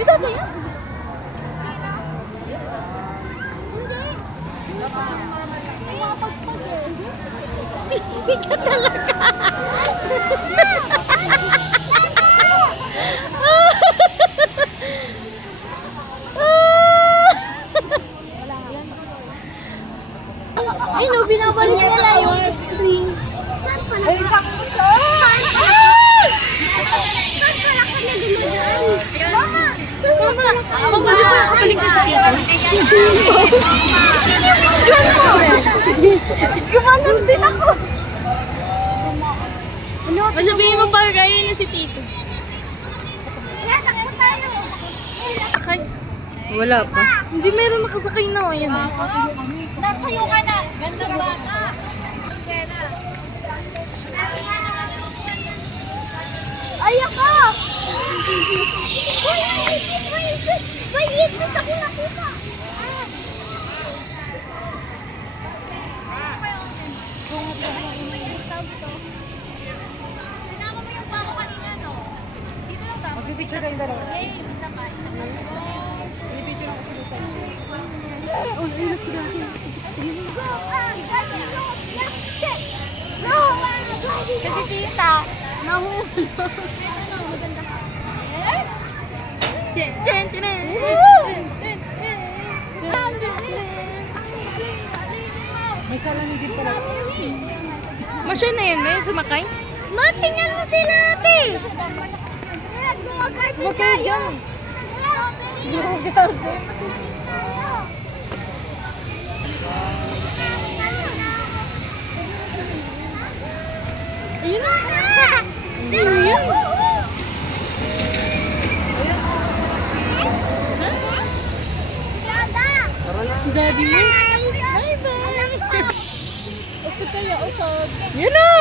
Ito yan? Hindi. Mapagpag eh. Pispi ka talaga. Ay no, binabalik nila yung string. Saan pala? Ay, sakto saan? Saan pala ka na dumadaan? Mama! Balik ka sa kita. Gumanon din ako. Masabihin mo pa kayo na si Tito. Yan, takbo tayo. Sakay. Wala pa. Hindi meron nakasakay na. Ayan. Nasayo ka na. Gandang bata. Ay, ako! May itis ako nakita. Sinama mo yung bako kanina, no? Dito lang dapat. Magpipicture kayong dalawa. Okay, isa pa. Pinipicture ako sila sa inyo. Kasi tita, nahulog. Maganda ka. May salamin din pala. Masya na yun eh, sumakay? Matingnan mo sila ate. Okay, dyan. Ayun na. Sino yan? Si Daddy yun. Bye-bye. Usod kaya, usod. Yun na!